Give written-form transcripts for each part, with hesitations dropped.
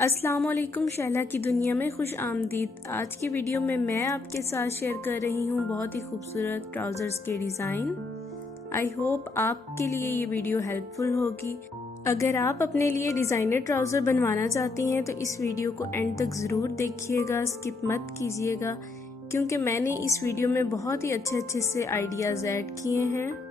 अस्सलाम वालेकुम। शैला की दुनिया में खुश आमदीद। आज की वीडियो में मैं आपके साथ शेयर कर रही हूँ बहुत ही खूबसूरत ट्राउज़र्स के डिज़ाइन। आई होप आपके लिए ये वीडियो हेल्पफुल होगी। अगर आप अपने लिए डिज़ाइनर ट्राउज़र बनवाना चाहती हैं तो इस वीडियो को एंड तक ज़रूर देखिएगा, स्किप मत कीजिएगा, क्योंकि मैंने इस वीडियो में बहुत ही अच्छे से आइडियाज़ ऐड किए हैं।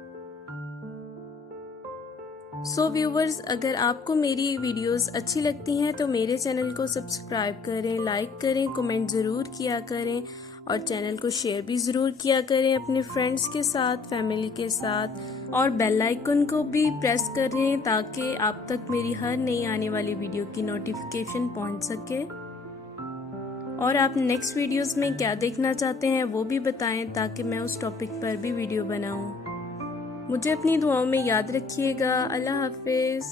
व्यूवर्स, अगर आपको मेरी वीडियोस अच्छी लगती हैं तो मेरे चैनल को सब्सक्राइब करें, लाइक करें, कमेंट ज़रूर किया करें और चैनल को शेयर भी ज़रूर किया करें अपने फ्रेंड्स के साथ, फैमिली के साथ, और बेल आइकन को भी प्रेस करें ताकि आप तक मेरी हर नई आने वाली वीडियो की नोटिफिकेशन पहुंच सके। और आप नेक्स्ट वीडियोस में क्या देखना चाहते हैं वो भी बताएं ताकि मैं उस टॉपिक पर भी वीडियो बनाऊं। मुझे अपनी दुआओं में याद रखिएगा। अल्लाह हाफिज़।